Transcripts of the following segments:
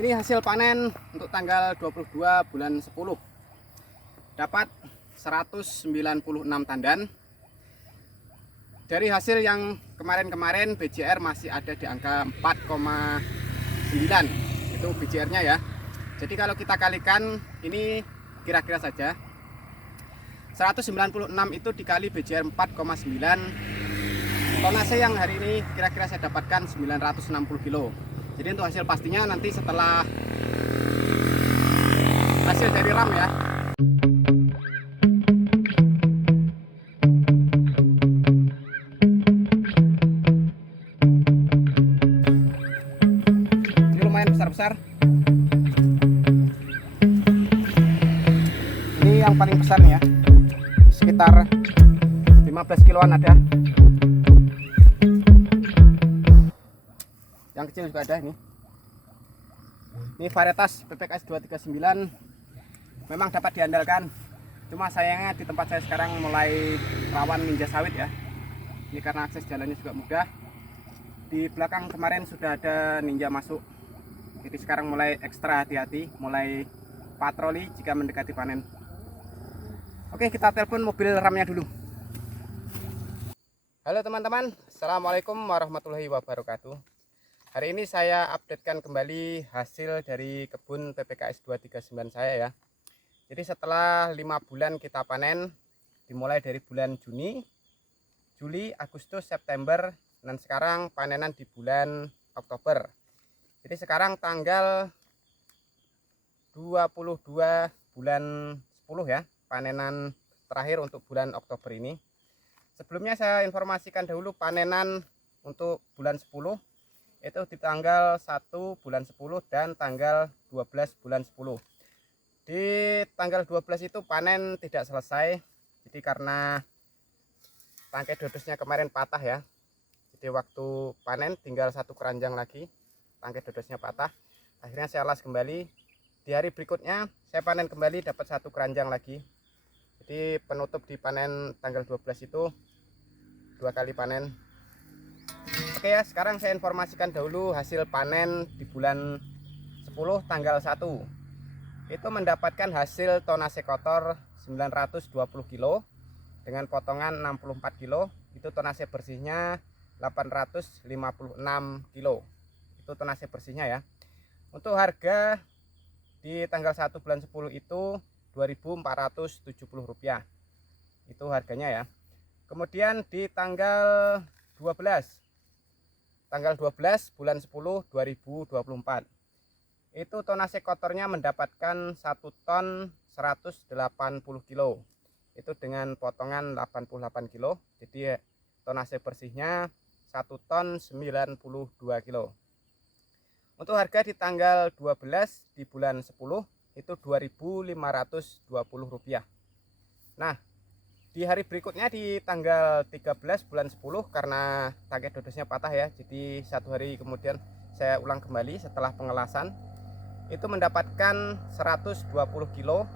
Ini hasil panen untuk tanggal 22 bulan 10. Dapat 196 tandan. Dari hasil yang kemarin-kemarin BJR masih ada di angka 4,9. Itu BJR-nya ya. Jadi kalau kita kalikan ini kira-kira saja 196 itu dikali BJR 4,9. Tonase yang hari ini kira-kira saya dapatkan 960 kilo. Jadi untuk hasil pastinya nanti setelah hasil dari RAM ya. Ini lumayan besar-besar. Ini yang paling besar nih ya. Sekitar 15 kiloan ada. Yang kecil juga ada ini. Ini varietas PPKS 239 memang dapat diandalkan. Cuma sayangnya di tempat saya sekarang mulai rawan ninja sawit ya. Ini karena akses jalannya juga mudah. Di belakang kemarin sudah ada ninja masuk. Jadi sekarang mulai ekstra hati-hati, mulai patroli jika mendekati panen. Oke, kita telepon mobil ramnya dulu. Halo teman-teman, assalamualaikum warahmatullahi wabarakatuh. Hari ini saya updatekan kembali hasil dari kebun PPKS 239 saya ya. Jadi setelah 5 bulan kita panen, dimulai dari bulan Juni, Juli, Agustus, September, dan sekarang panenan di bulan Oktober. Jadi sekarang tanggal 22 bulan 10 ya, panenan terakhir untuk bulan Oktober ini. Sebelumnya saya informasikan dahulu panenan untuk bulan 10 itu di tanggal 1 bulan 10 dan tanggal 12 bulan 10. Di tanggal 12 itu panen tidak selesai. Jadi karena tangkai dodosnya kemarin patah ya. Jadi waktu panen tinggal satu keranjang lagi, tangkai dodosnya patah. Akhirnya saya las kembali. Di hari berikutnya saya panen kembali dapat satu keranjang lagi. Jadi penutup di panen tanggal 12 itu 2 kali panen. Oke ya, sekarang saya informasikan dahulu hasil panen di bulan 10 tanggal 1. Itu mendapatkan hasil tonase kotor 920 kilo dengan potongan 64 kilo. Itu tonase bersihnya 856 kilo. Itu tonase bersihnya ya. Untuk harga di tanggal 1 bulan 10 itu Rp2.470. Itu harganya ya. Kemudian di tanggal 12 bulan 10 2024 itu tonase kotornya mendapatkan 1 ton 180 kilo. Itu dengan potongan 88 kilo. Jadi tonase bersihnya 1 ton 92 kilo. Untuk harga di tanggal 12 di bulan 10 itu Rp2.520. Nah, di hari berikutnya di tanggal 13 bulan 10 karena tangkai dodosnya patah ya, jadi 1 hari kemudian saya ulang kembali setelah pengelasan, itu mendapatkan 120 kilo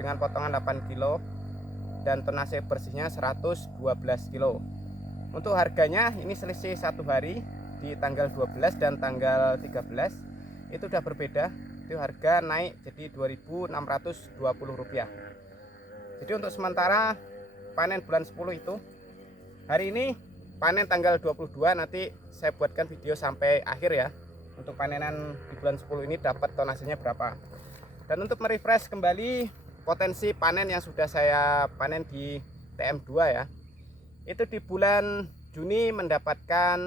dengan potongan 8 kilo dan tonase bersihnya 112 kilo. Untuk harganya ini selisih 1 hari di tanggal 12 dan tanggal 13 itu udah berbeda. Itu harga naik jadi Rp2.620. Jadi untuk sementara panen bulan 10 itu hari ini panen tanggal 22, nanti saya buatkan video sampai akhir ya untuk panenan di bulan 10 ini dapat tonasenya berapa. Dan untuk merefresh kembali potensi panen yang sudah saya panen di TM2 ya, itu di bulan Juni mendapatkan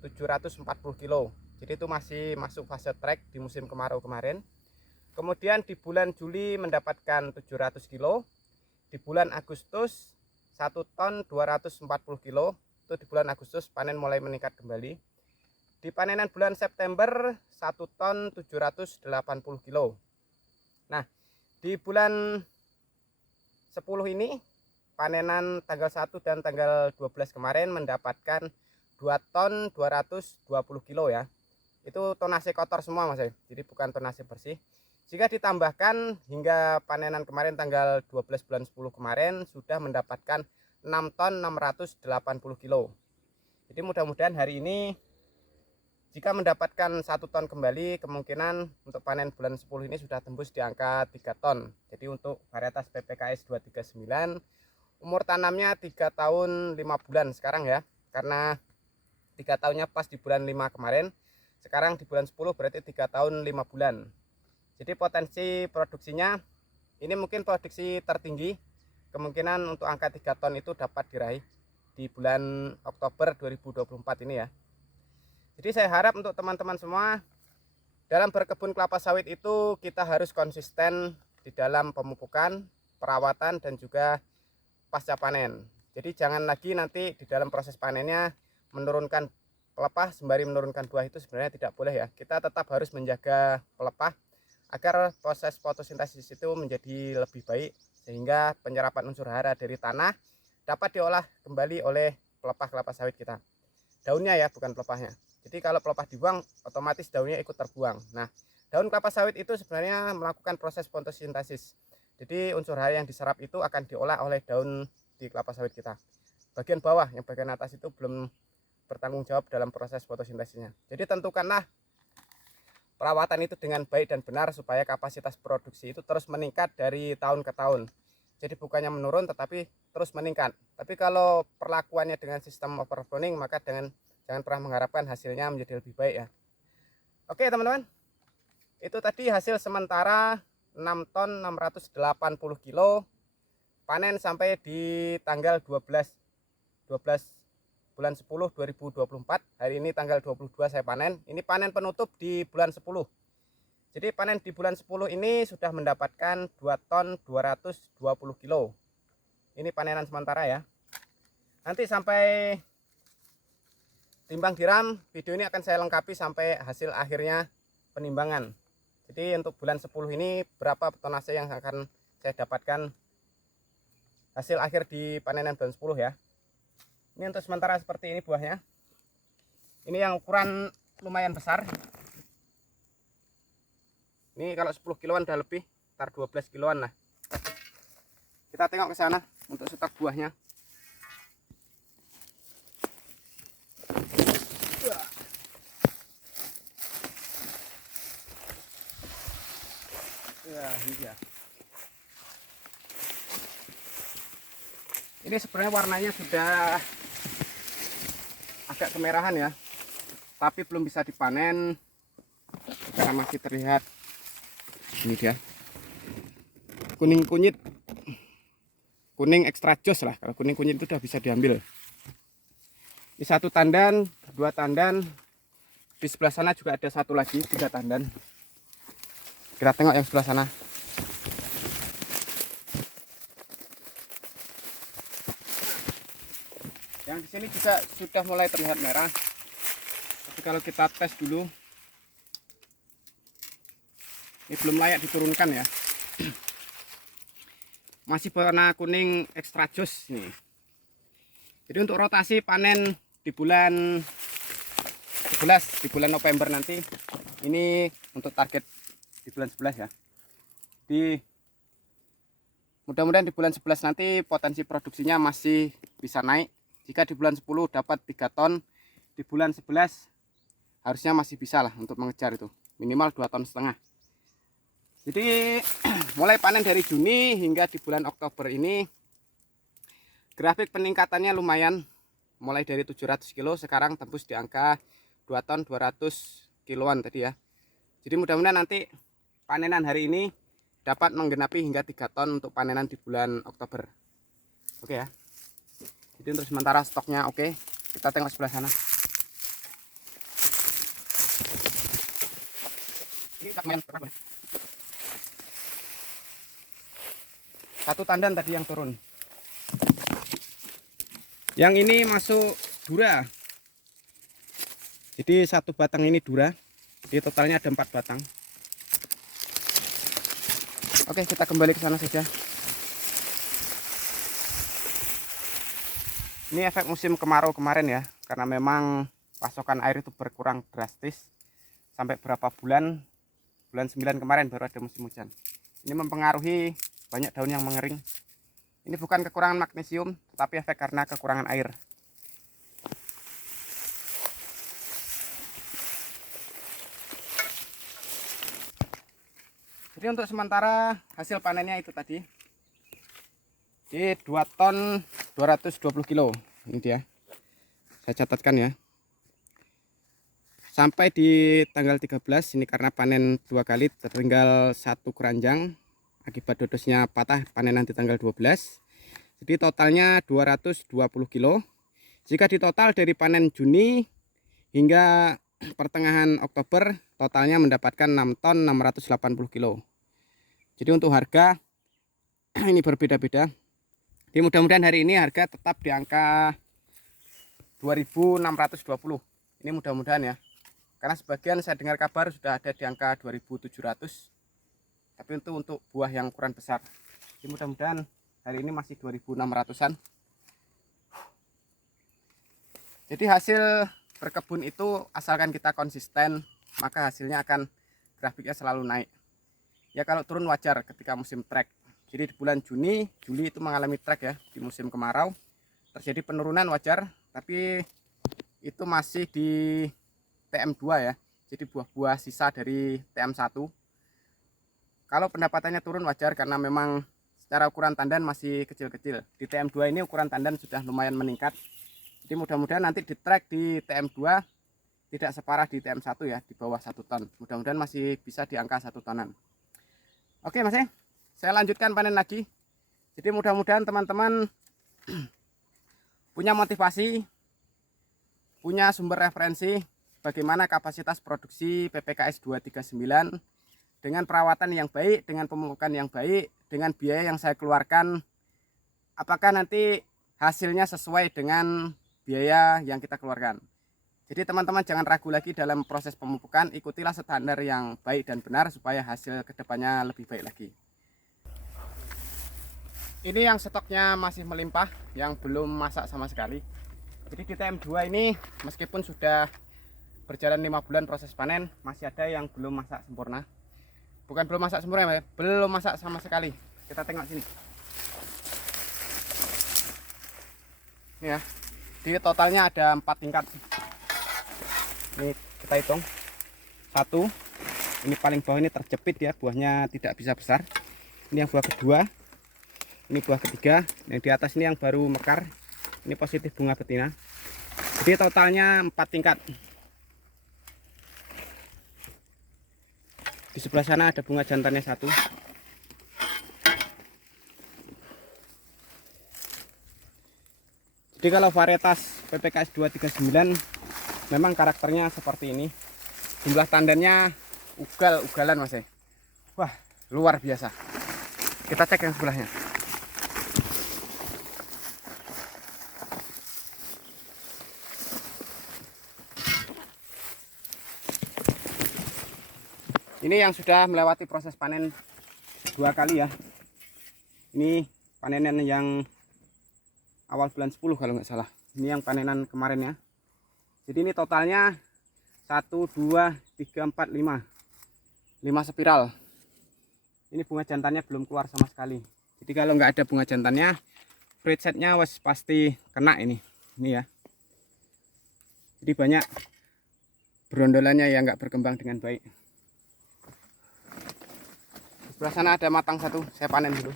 740 kilo. Jadi itu masih masuk fase trek di musim kemarau kemarin. Kemudian di bulan Juli mendapatkan 700 kilo. Di bulan Agustus 1 ton 240 kilo. Itu di bulan Agustus panen mulai meningkat kembali. Di panenan bulan September 1 ton 780 kilo. Nah, di bulan 10 ini panenan tanggal 1 dan tanggal 12 kemarin mendapatkan 2 ton 220 kilo ya. Itu tonase kotor semua Mas. Jadi bukan tonase bersih. Jika ditambahkan hingga panenan kemarin tanggal 12 bulan 10 kemarin sudah mendapatkan 6 ton 680 kilo. Jadi mudah-mudahan hari ini Jika mendapatkan 1 ton kembali, kemungkinan untuk panen bulan 10 ini sudah tembus di angka 3 ton. Jadi untuk varietas PPKS 239 umur tanamnya 3 tahun 5 bulan sekarang ya. Karena 3 tahunnya pas di bulan 5 kemarin. Sekarang di bulan 10 berarti 3 tahun 5 bulan. Jadi potensi produksinya ini mungkin produksi tertinggi. Kemungkinan untuk angka 3 ton itu dapat diraih di bulan Oktober 2024 ini ya. Jadi saya harap untuk teman-teman semua, dalam berkebun kelapa sawit itu kita harus konsisten di dalam pemupukan, perawatan, dan juga pasca panen. Jadi jangan lagi nanti di dalam proses panennya menurunkan pelepah sembari menurunkan buah, itu sebenarnya tidak boleh ya. Kita tetap harus menjaga pelepah agar proses fotosintesis itu menjadi lebih baik, sehingga penyerapan unsur hara dari tanah dapat diolah kembali oleh pelepah kelapa sawit kita. Daunnya ya, bukan pelepahnya. Jadi kalau pelepah dibuang, otomatis daunnya ikut terbuang. Nah, daun kelapa sawit itu sebenarnya melakukan proses fotosintesis. Jadi unsur hara yang diserap itu akan diolah oleh daun di kelapa sawit kita. Bagian bawah, yang bagian atas itu belum bertanggung jawab dalam proses fotosintesisnya. Jadi tentukanlah perawatan itu dengan baik dan benar supaya kapasitas produksi itu terus meningkat dari tahun ke tahun. Jadi bukannya menurun tetapi terus meningkat. Tapi kalau perlakuannya dengan sistem overpruning, maka jangan pernah mengharapkan hasilnya menjadi lebih baik ya. Oke teman-teman, itu tadi hasil sementara 6 ton 680 kilo, panen sampai di tanggal 12 bulan 10 2024. Hari ini tanggal 22 saya panen. Ini panen penutup di bulan 10. Jadi panen di bulan 10 ini sudah mendapatkan 2 ton 220 kilo. Ini panenan sementara ya. Nanti sampai timbang diram, video ini akan saya lengkapi sampai hasil akhirnya penimbangan. Jadi untuk bulan 10 ini berapa tonase yang akan saya dapatkan hasil akhir di panenan bulan 10 ya. Ini untuk sementara seperti ini buahnya. Ini yang ukuran lumayan besar. Ini kalau 10 kiloan udah lebih, sekitar 12 kiloan lah. Kita tengok ke sana untuk stok buahnya. Ini sebenarnya warnanya sudah agak kemerahan ya, tapi belum bisa dipanen karena masih terlihat ini dia kuning kunyit, kuning ekstra jos lah. Kalau kuning kunyit itu sudah bisa diambil. Ini 1 tandan, 2 tandan, di sebelah sana juga ada 1 lagi, 3 tandan. Kita tengok yang sebelah sana. Yang di sini juga sudah mulai terlihat merah. Tapi kalau kita tes dulu, ini belum layak diturunkan ya. Masih warna kuning ekstra jos nih. Jadi untuk rotasi panen di bulan 11, di bulan November nanti, ini untuk target di bulan 11 ya. Di mudah-mudahan di bulan 11 nanti potensi produksinya masih bisa naik. Jika di bulan 10 dapat 3 ton, di bulan 11 harusnya masih bisa lah untuk mengejar itu, minimal 2,5 ton. Jadi mulai panen dari Juni hingga di bulan Oktober ini, grafik peningkatannya lumayan. Mulai dari 700 kilo sekarang tembus di angka 2 ton 200 kiloan tadi ya. Jadi mudah-mudahan nanti panenan hari ini dapat menggenapi hingga 3 ton untuk panenan di bulan Oktober. Oke ya. Jadi untuk sementara stoknya oke. Kita tengok sebelah sana. Ini lumayan berapa? 1 tandan tadi yang turun. Yang ini masuk dura. Jadi 1 batang ini dura. Jadi totalnya ada 4 batang. Oke, kita kembali ke sana saja. Ini efek musim kemarau kemarin ya, karena memang pasokan air itu berkurang drastis sampai berapa bulan 9 kemarin baru ada musim hujan. Ini mempengaruhi banyak daun yang mengering. Ini bukan kekurangan magnesium, tetapi efek karena kekurangan air. Jadi untuk sementara hasil panennya itu tadi di 2 ton 220 kilo. Ini dia, saya catatkan ya. Sampai di tanggal 13 ini karena panen 2 kali tertinggal 1 keranjang akibat dodosnya patah panenan di tanggal 12. Jadi totalnya 220 kilo. Jika ditotal dari panen Juni hingga pertengahan Oktober totalnya mendapatkan 6 ton 680 kilo. Jadi untuk harga ini berbeda-beda. Jadi mudah-mudahan hari ini harga tetap di angka 2.620. Ini mudah-mudahan ya. Karena sebagian saya dengar kabar sudah ada di angka 2.700. Tapi untuk buah yang ukuran besar. Jadi mudah-mudahan hari ini masih 2.600-an. Jadi hasil berkebun itu asalkan kita konsisten, maka hasilnya akan grafiknya selalu naik. Ya kalau turun wajar ketika musim trek. Jadi di bulan Juni, Juli itu mengalami trek ya di musim kemarau. Terjadi penurunan wajar, tapi itu masih di TM2 ya. Jadi buah-buah sisa dari TM1. Kalau pendapatannya turun wajar karena memang secara ukuran tandan masih kecil-kecil. Di TM2 ini ukuran tandan sudah lumayan meningkat. Jadi mudah-mudahan nanti di trek di TM2 tidak separah di TM1 ya, di bawah 1 ton. Mudah-mudahan masih bisa di angka 1 tonan. Oke Mas, saya lanjutkan panen lagi. Jadi mudah-mudahan teman-teman punya motivasi, punya sumber referensi bagaimana kapasitas produksi PPKS 239 dengan perawatan yang baik, dengan pemupukan yang baik, dengan biaya yang saya keluarkan, apakah nanti hasilnya sesuai dengan biaya yang kita keluarkan. Jadi teman-teman jangan ragu lagi dalam proses pemupukan, ikutilah standar yang baik dan benar supaya hasil kedepannya lebih baik lagi. Ini yang stoknya masih melimpah, yang belum masak sama sekali. Jadi di TM2 ini meskipun sudah berjalan 5 bulan proses panen, masih ada yang belum masak sempurna. Bukan belum masak sempurna ya, belum masak sama sekali. Kita tengok sini. Ini ya. Di totalnya ada 4 tingkat. Ini kita hitung. 1. Ini paling bawah ini terjepit ya, buahnya tidak bisa besar. Ini yang buah kedua. Ini buah ketiga. Yang di atas ini yang baru mekar. Ini positif bunga betina. Jadi totalnya 4 tingkat. Di sebelah sana ada bunga jantannya 1. Jadi kalau varietas PPKS 239 memang karakternya seperti ini. Jumlah tandannya ugal-ugalan Mas. Wah, luar biasa. Kita cek yang sebelahnya. Ini yang sudah melewati proses panen 2 kali ya. Ini panenan yang awal bulan 10 kalau nggak salah. Ini yang panenan kemarin ya. Jadi ini totalnya 1, 2, 3, 4, 5. 5 spiral. Ini bunga jantannya belum keluar sama sekali. Jadi kalau nggak ada bunga jantannya, fruit setnya pasti kena ini. Ini ya. Jadi banyak berondolannya yang nggak berkembang dengan baik. Sebelah sana ada matang 1, saya panen dulu.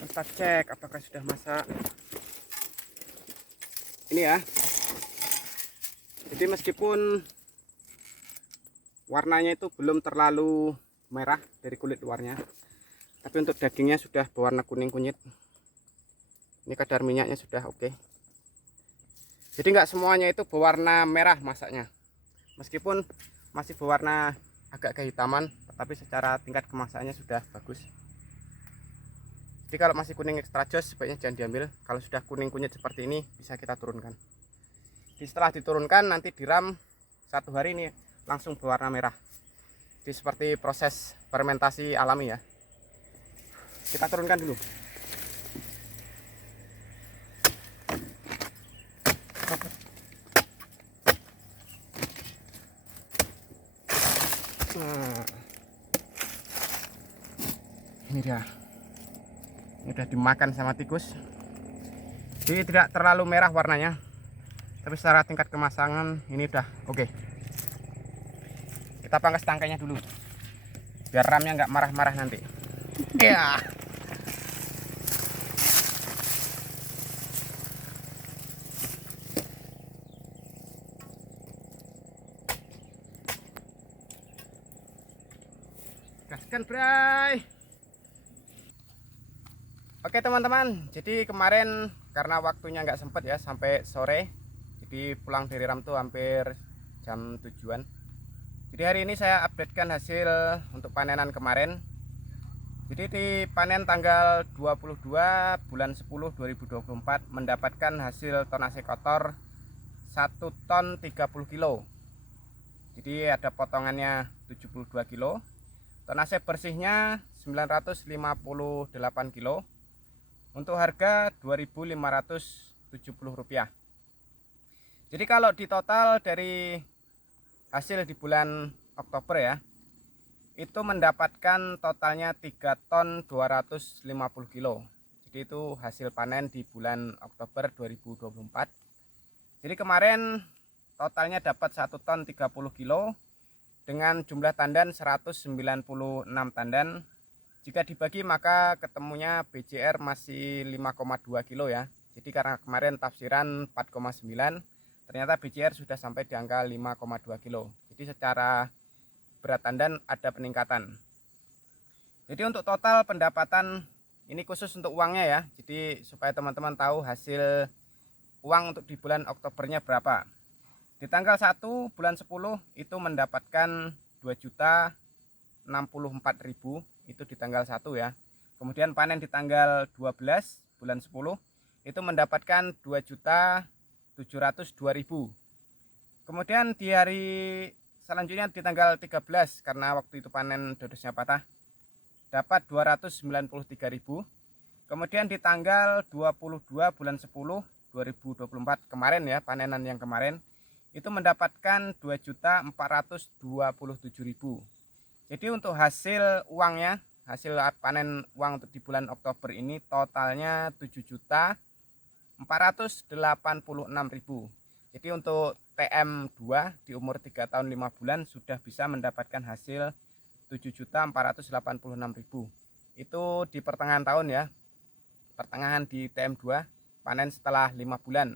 Kita cek apakah sudah masak. Ini ya. Jadi meskipun warnanya itu belum terlalu merah dari kulit luarnya, tapi untuk dagingnya sudah berwarna kuning kunyit. Ini kadar minyaknya sudah oke. Jadi nggak semuanya itu berwarna merah masaknya. Meskipun masih berwarna agak kehitaman, tetapi secara tingkat kemasannya sudah bagus. Jadi kalau masih kuning extra jos sebaiknya jangan diambil. Kalau sudah kuning kunyit seperti ini bisa kita turunkan. Jadi setelah diturunkan nanti diram 1 hari ini langsung berwarna merah. Jadi seperti proses fermentasi alami ya. Kita turunkan dulu. Ini dia. Ini udah dimakan sama tikus. Jadi tidak terlalu merah warnanya. Tapi secara tingkat kemasangan ini udah oke. Kita pangkas tangkainya dulu biar ramnya nggak marah-marah nanti. Ya. Gaskan, Bray. Oke teman-teman, jadi kemarin karena waktunya nggak sempet ya sampai sore, jadi pulang dari Ram tuh hampir jam 7-an. Jadi hari ini saya updatekan hasil untuk panenan kemarin. Jadi di panen tanggal 22 bulan 10 2024 mendapatkan hasil tonase kotor 1 ton 30 kilo. Jadi ada potongannya 72 kilo. Tonase bersihnya 958 kilo. Untuk harga Rp2.570. Jadi kalau di total dari hasil di bulan Oktober ya, itu mendapatkan totalnya 3 ton 250 kilo. Jadi itu hasil panen di bulan Oktober 2024. Jadi kemarin totalnya dapat 1 ton 30 kilo dengan jumlah tandan 196 tandan. Jika dibagi maka ketemunya BCR masih 5,2 kilo ya. Jadi karena kemarin tafsiran 4,9, ternyata BCR sudah sampai di angka 5,2 kilo. Jadi secara berat tandan ada peningkatan. Jadi untuk total pendapatan ini khusus untuk uangnya ya. Jadi supaya teman-teman tahu hasil uang untuk di bulan Oktobernya berapa. Di tanggal 1 bulan 10 itu mendapatkan 2.064.000, itu di tanggal 1 ya. Kemudian panen di tanggal 12 bulan 10 itu mendapatkan 2.702.000. Kemudian di hari selanjutnya di tanggal 13 karena waktu itu panen dodosnya patah dapat 293.000. Kemudian di tanggal 22 bulan 10 2024 kemarin ya, panenan yang kemarin itu mendapatkan 2.427.000. Jadi untuk hasil uangnya, hasil panen uang untuk di bulan Oktober ini totalnya 7.486.000. Jadi untuk TM2 di umur 3 tahun 5 bulan sudah bisa mendapatkan hasil 7.486.000. Itu di pertengahan tahun ya. Pertengahan di TM2 panen setelah 5 bulan.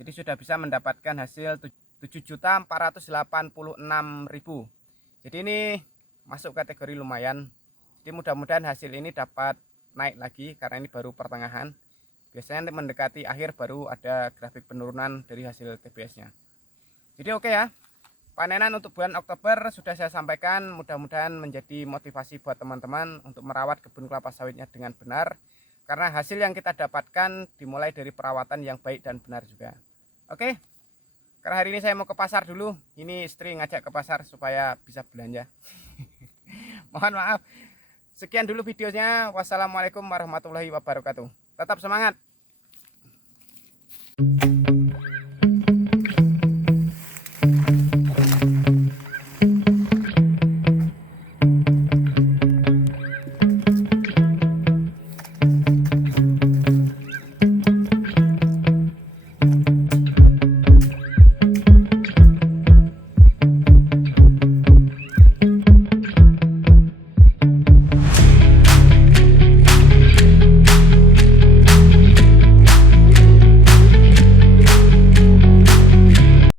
Jadi sudah bisa mendapatkan hasil 7.486.000. Jadi ini masuk kategori lumayan. Jadi mudah-mudahan hasil ini dapat naik lagi karena ini baru pertengahan. Biasanya mendekati akhir baru ada grafik penurunan dari hasil TBS-nya. Jadi oke ya. Panenan untuk bulan Oktober sudah saya sampaikan, mudah-mudahan menjadi motivasi buat teman-teman untuk merawat kebun kelapa sawitnya dengan benar. Karena hasil yang kita dapatkan dimulai dari perawatan yang baik dan benar juga. Oke. Karena hari ini saya mau ke pasar dulu. Ini istri ngajak ke pasar supaya bisa belanja. Mohon maaf. Sekian dulu videonya. Wassalamualaikum warahmatullahi wabarakatuh. Tetap semangat.